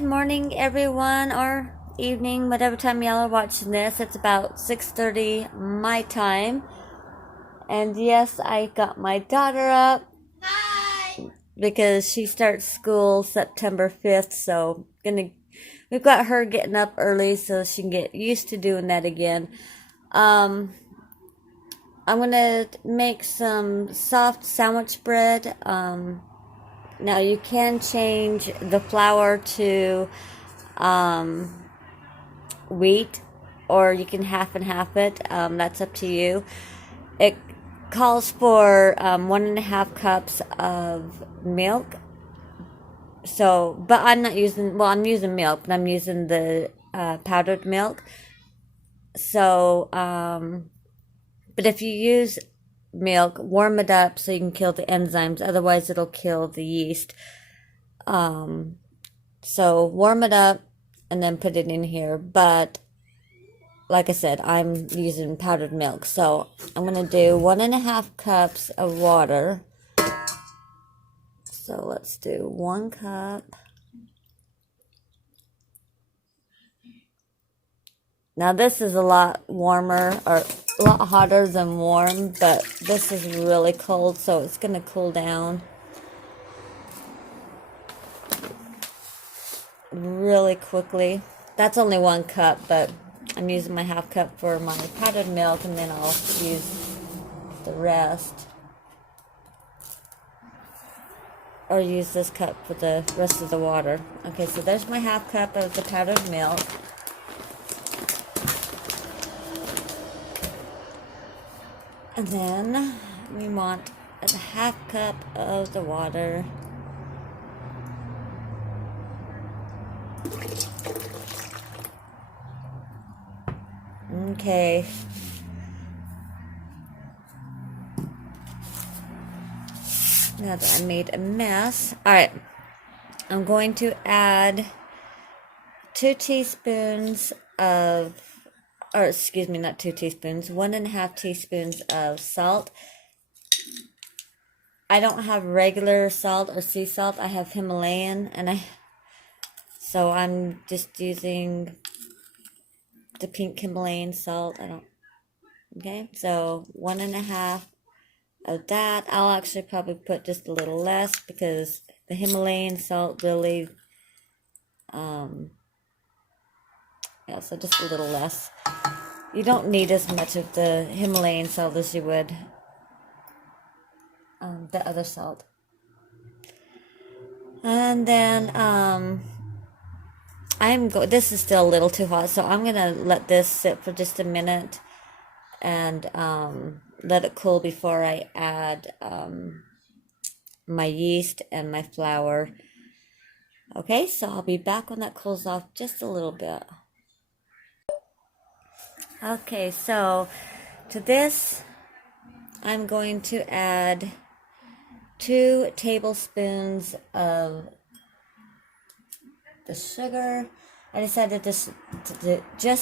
Good morning, everyone, or evening, whatever time y'all are watching this. It's about 6:30 my time. And yes, I got my daughter up. Hi! Because she starts school September 5th, so we've got her getting up early so she can get used to doing that again. I'm gonna make some soft sandwich bread. Now you can change the flour to wheat, or you can half and half it. That's up to you. It calls for 1.5 cups of milk. So, but I'm not using, well, I'm using milk, but I'm using the powdered milk. So, but if you use milk, warm it up so you can kill the enzymes. Otherwise, it'll kill the yeast. So warm it up and then put it in here. But like I said, I'm using powdered milk. So I'm going to do 1.5 cups of water. So let's do 1 cup. Now this is a lot warmer, or a lot hotter than warm, but this is really cold, so it's going to cool down really quickly. That's only 1 cup, but I'm using my half cup for my powdered milk, and then I'll use the rest. Or use this cup for the rest of the water. Okay, so there's my half cup of the powdered milk. And then we want a half cup of the water. Okay. Now that I made a mess. Alright. I'm going to add 2 teaspoons of, or excuse me, not 2 teaspoons, 1.5 teaspoons of salt. I don't have regular salt or sea salt. I have Himalayan, so I'm just using the pink Himalayan salt. Okay, so 1.5 of that. I'll actually probably put just a little less because the Himalayan salt really, yeah, so just a little less. You don't need as much of the Himalayan salt as you would the other salt. And then this is still a little too hot, so I'm gonna let this sit for just a minute and let it cool before I add my yeast and my flour. Okay, so I'll be back when that cools off just a little bit. Okay, so to this I'm going to add 2 tablespoons of the sugar. I decided just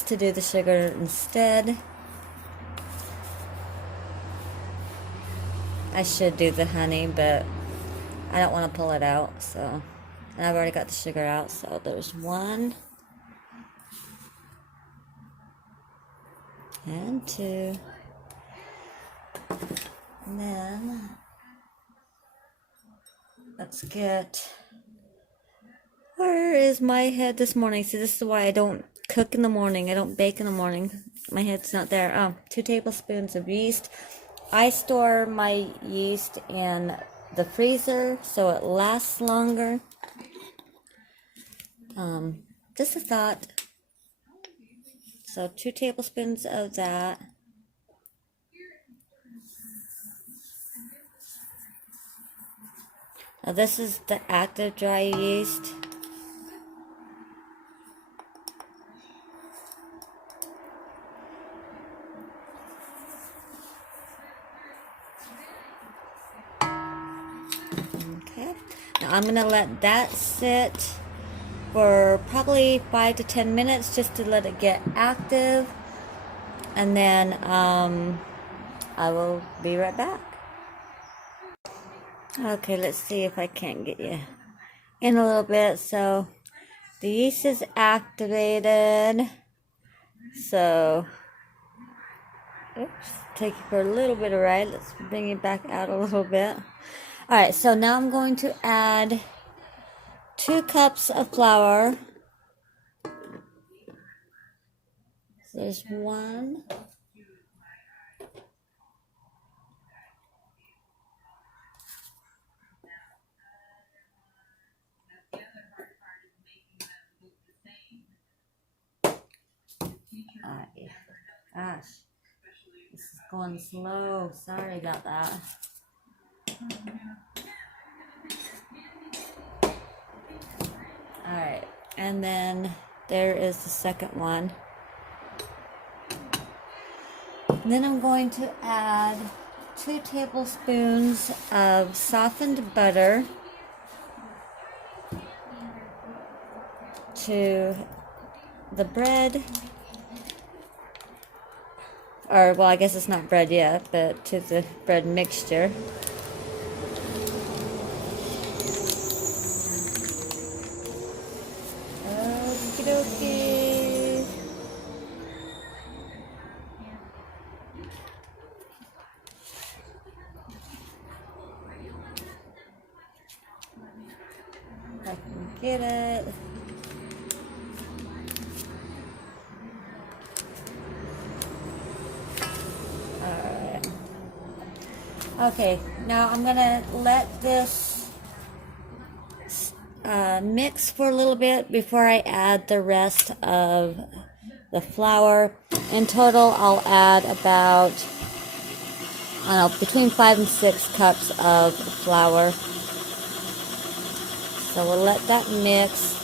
to do the sugar instead. I should do the honey, but I don't want to pull it out, so. And I've already got the sugar out, so there's 1 and 2. And then let's get, where is my head this morning? See, this is why I don't cook in the morning. I don't bake in the morning. My head's not there. 2 tablespoons of yeast. I store my yeast in the freezer so it lasts longer. Just a thought. So 2 tablespoons of that. Now this is the active dry yeast. Okay. Now I'm gonna let that sit for probably 5 to 10 minutes just to let it get active, and then I will be right back. Okay, let's see if I can't get you in a little bit. So The yeast is activated. So, oops, take it for a little bit of ride. Let's bring it back out a little bit. Alright, so now I'm going to add 2 cups of flour. So there's 1. Gosh, this is going slow. Sorry about that. Alright, and then there is the second one. And then I'm going to add 2 tablespoons of softened butter to the bread. Or, well, I guess it's not bread yet, but to the bread mixture. Okie dokie. If I can get it. Okay, now I'm gonna let this mix for a little bit before I add the rest of the flour. In total, I'll add about, I don't know, between 5 and 6 cups of flour. So we'll let that mix.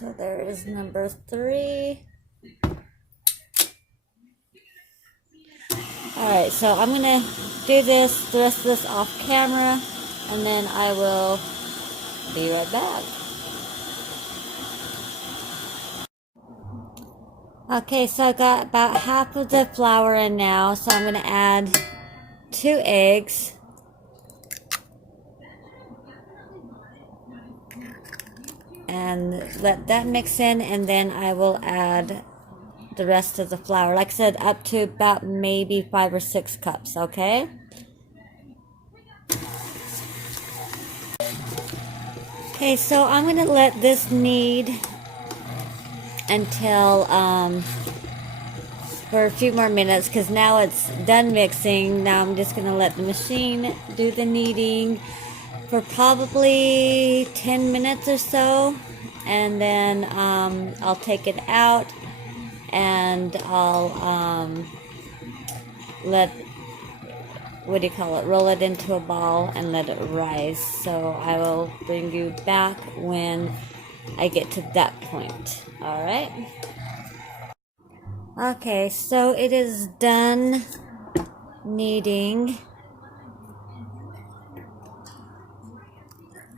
So there is number 3. Alright, so I'm going to do the rest of this off camera, and then I will be right back. Okay, so I got about half of the flour in now, so I'm going to add 2 eggs. And let that mix in, and then I will add the rest of the flour. Like I said, up to about maybe 5 or 6 cups, okay? Okay, so I'm going to let this knead until, for a few more minutes, because now it's done mixing. Now I'm just going to let the machine do the kneading for probably 10 minutes or so, and then I'll take it out and I'll roll it into a ball and let it rise. So I will bring you back when I get to that point. Alright? Okay, so it is done kneading.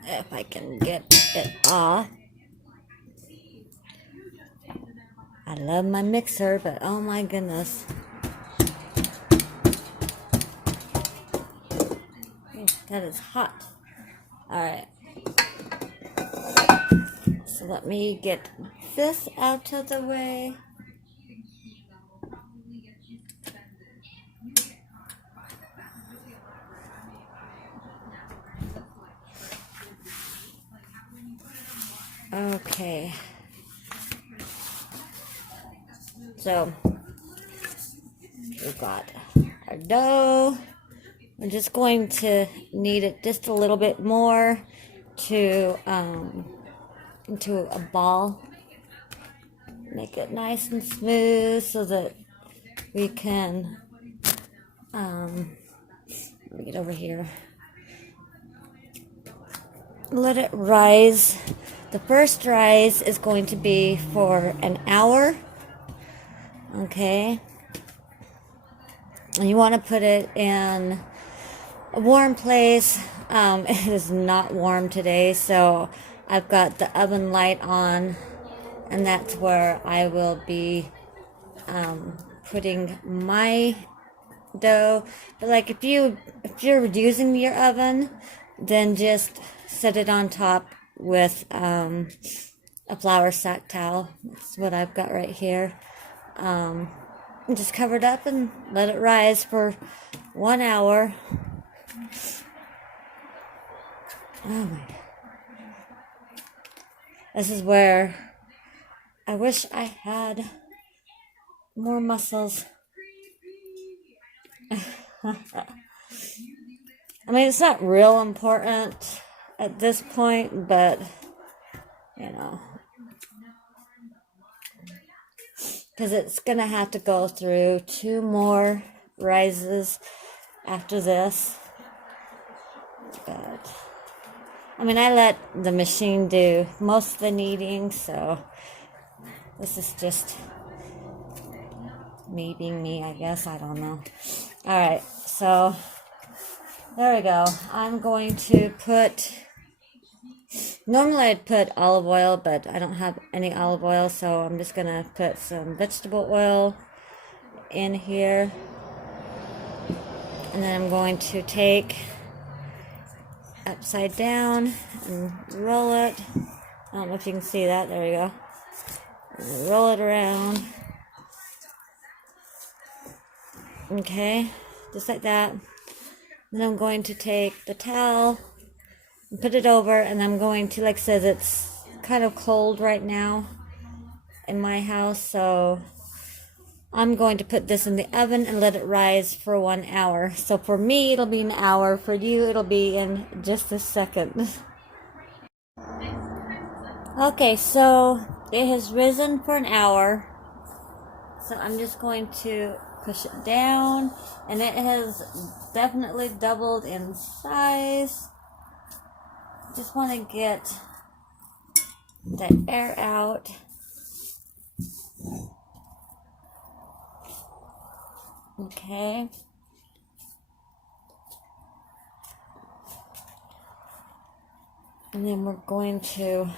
If I can get it off. I love my mixer, but oh my goodness. That is hot. Alright. So let me get this out of the way. Okay. So, we've got our dough. I'm just going to knead it just a little bit more to into a ball. Make it nice and smooth so that we can let me get over here. Let it rise. The first rise is going to be for an hour. Okay. And you want to put it in a warm place. It is not warm today, so I've got the oven light on, and that's where I will be putting my dough. But like if you're using your oven, then just set it on top with a flour sack towel. That's what I've got right here. And just cover it up and let it rise for 1 hour. Oh my. This is where I wish I had more muscles. I mean, it's not real important at this point, but you know, because it's gonna have to go through 2 more rises after this. But I mean, I let the machine do most of the kneading, so this is just me being me, I guess. I don't know. Alright, so there we go. I'm going to put, normally I'd put olive oil, but I don't have any olive oil, so I'm just going to put some vegetable oil in here. And then I'm going to take upside down and roll it. I don't know if you can see that. There you go. Roll it around. Okay, just like that. Then I'm going to take the towel and put it over, and I'm going to, like I said, it's kind of cold right now in my house, so I'm going to put this in the oven and let it rise for 1 hour. So for me, it'll be an hour. For you, it'll be in just a second. Okay, so it has risen for an hour. So I'm just going to push it down, and it has definitely doubled in size. Just want to get the air out. Okay. And then we're going to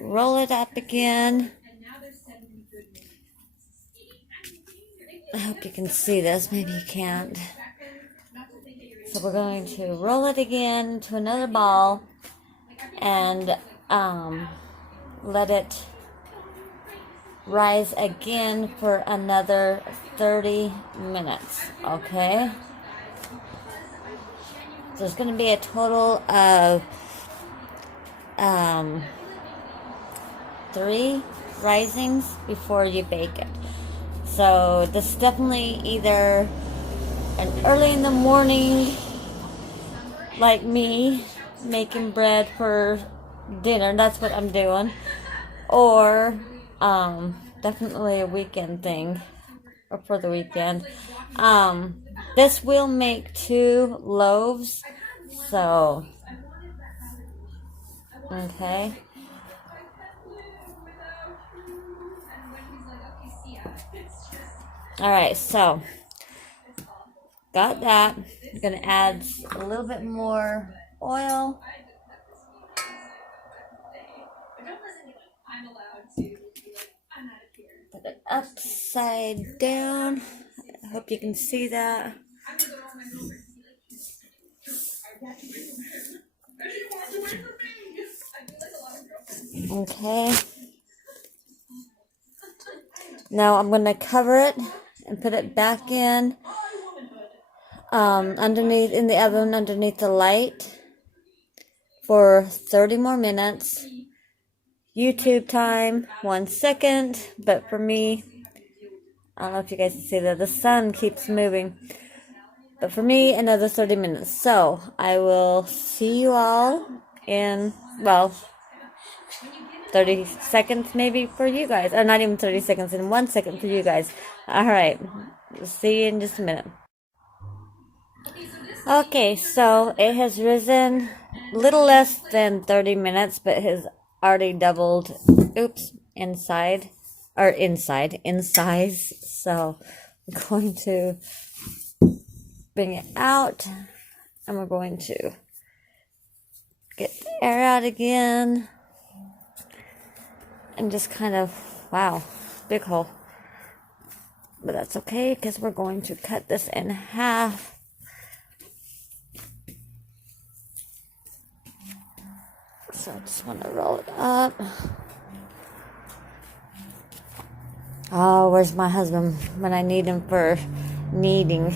roll it up again. I hope you can see this. Maybe you can't. So we're going to roll it again into another ball and let it rise again for another 30 minutes. Okay? So it's going to be a total of 3 risings before you bake it. So this is definitely either an early in the morning, like me, making bread for dinner. That's what I'm doing. Or definitely a weekend thing, or for the weekend. This will make 2 loaves. So, okay. Alright, so got that. I'm going to add a little bit more oil. Put it upside down. I hope you can see that. Okay. Now I'm going to cover it and put it back in underneath in the oven underneath the light for 30 more minutes. YouTube time 1 second, but for me, I don't know if you guys can see that the sun keeps moving, but for me another 30 minutes. So I will see you all in, well, 30 seconds maybe for you guys, or not even 30 seconds, in 1 second for you guys. Alright, see you in just a minute. Okay, so it has risen a little less than 30 minutes, but has already doubled, inside. or inside, in size. So I'm going to bring it out, and we're going to get the air out again, and just kind of, wow, big hole. But that's okay, because we're going to cut this in half. So I just want to roll it up. Oh, where's my husband when I need him for kneading?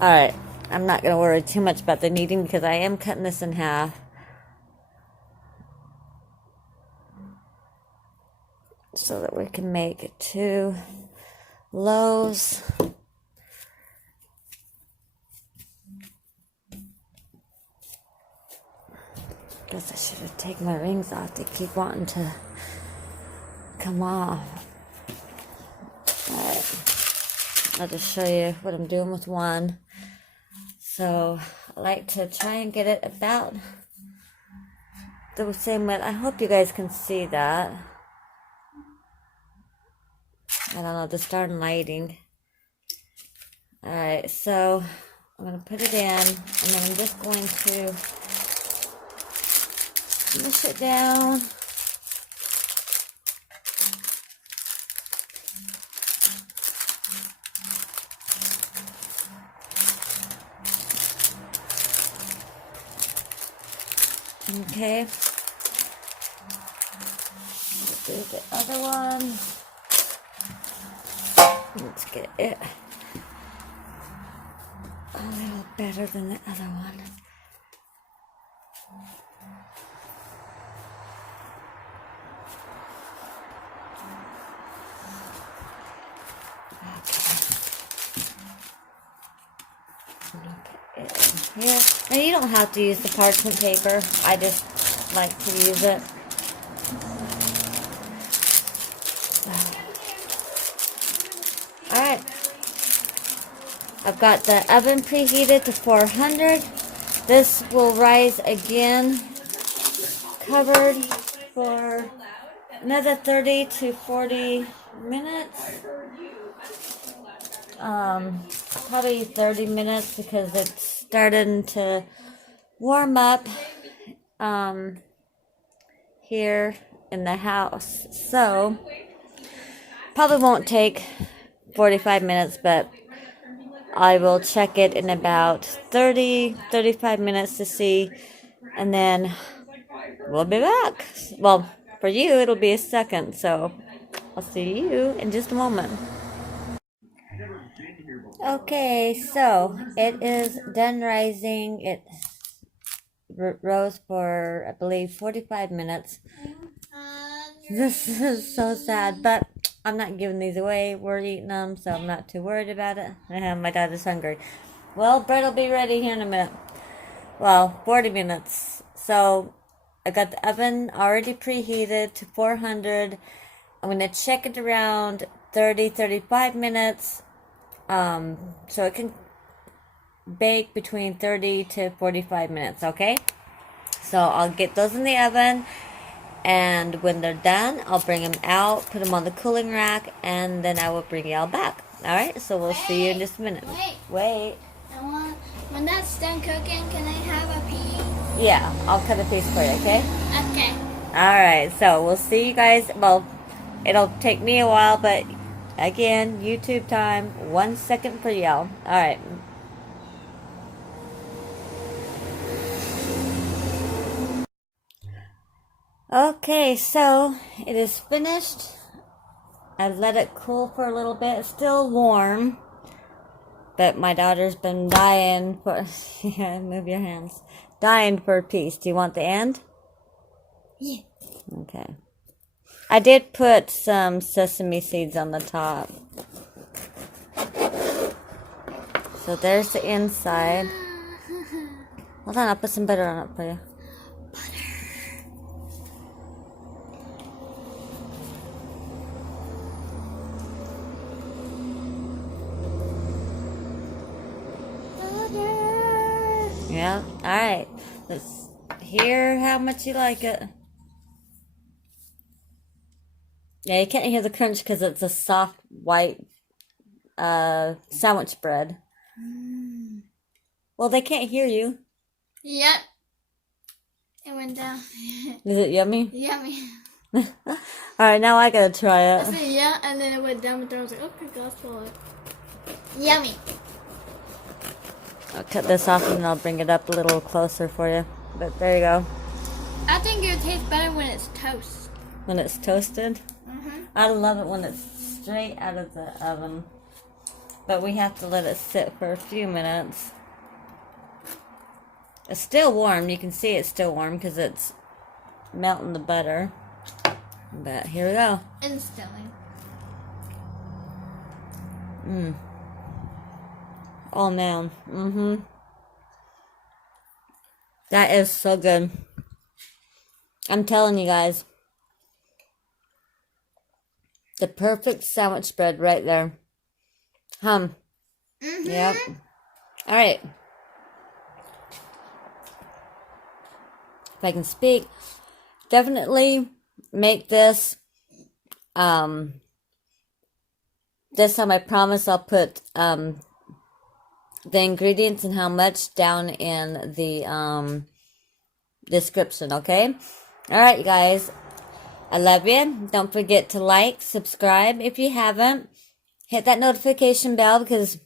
Alright, I'm not going to worry too much about the kneading because I am cutting this in half. So that we can make 2 loaves. Guess I should have taken my rings off. They keep wanting to come off. Alright, I'll just show you what I'm doing with one. So I like to try and get it about the same width. I hope you guys can see that. I don't know, the darn lighting. Alright, so I'm going to put it in, and then I'm just going to mush it down. Okay. Let's do the other one. Let's get it a little better than the other one. Okay. Here. Now you don't have to use the parchment paper. I just like to use it. Alright. I've got the oven preheated to 400. This will rise again, covered for another 30 to 40 minutes. Probably 30 minutes because it's starting to warm up here in the house. So probably won't take 45 minutes, but I will check it in about 35 minutes to see, and then we'll be back. Well, for you, it'll be a second, so I'll see you in just a moment. Okay, so it is done rising. It rose for, I believe, 45 minutes. This is so sad, but I'm not giving these away. We're eating them, so I'm not too worried about it. My dad is hungry. Well, bread will be ready here in a minute. Well, 40 minutes. So I got the oven already preheated to 400. I'm going to check it around 35 minutes. So it can bake between 30 to 45 minutes, okay? So I'll get those in the oven, and when they're done, I'll bring them out, put them on the cooling rack, and then I will bring y'all back. Alright, so we'll see you in just a minute. Wait. When that's done cooking, can I have a piece? Yeah, I'll cut a piece for you, okay? Okay. Alright, so we'll see you guys. Well, it'll take me a while, but again, YouTube time. 1 second for y'all. Alright. Okay, so it is finished. I let it cool for a little bit. It's still warm, but my daughter's been dying for, yeah, move your hands. Dying for a piece. Do you want the end? Yeah. Okay. I did put some sesame seeds on the top. So there's the inside. Hold on, I'll put some butter on it for you. Yeah, alright. Let's hear how much you like it. Yeah, you can't hear the crunch because it's a soft white sandwich bread. Well, they can't hear you. Yep. It went down. Is it yummy? Yummy. Alright, now I gotta try I it. said yeah, and then it went down, and I was like, okay, go swallow it. Yummy. I'll cut this off and I'll bring it up a little closer for you. But there you go. I think it tastes better when it's toast. When it's toasted. Mm-hmm. I love it when it's straight out of the oven. But we have to let it sit for a few minutes. It's still warm. You can see it's still warm because it's melting the butter. But here we go. Instantly. Oh man. That is so good. I'm telling you guys. The perfect sandwich bread right there. Yep. Alright. If I can speak. Definitely make this. This time I promise I'll put the ingredients and how much down in the description, okay? Alright, you guys. I love you. Don't forget to like, subscribe if you haven't. Hit that notification bell because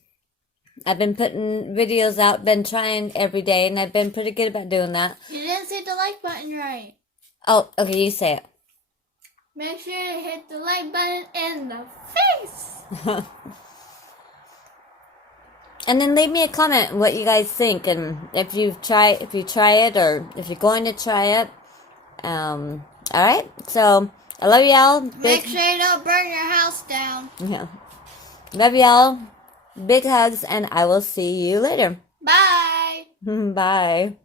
I've been putting videos out, been trying every day, and I've been pretty good about doing that. You didn't say the like button right. Oh, okay, you say it. Make sure to hit the like button in the face. And then leave me a comment what you guys think, and if you try it, or if you're going to try it. All right. So I love y'all. Make sure you don't burn your house down. Yeah. Love y'all. Big hugs, and I will see you later. Bye. Bye.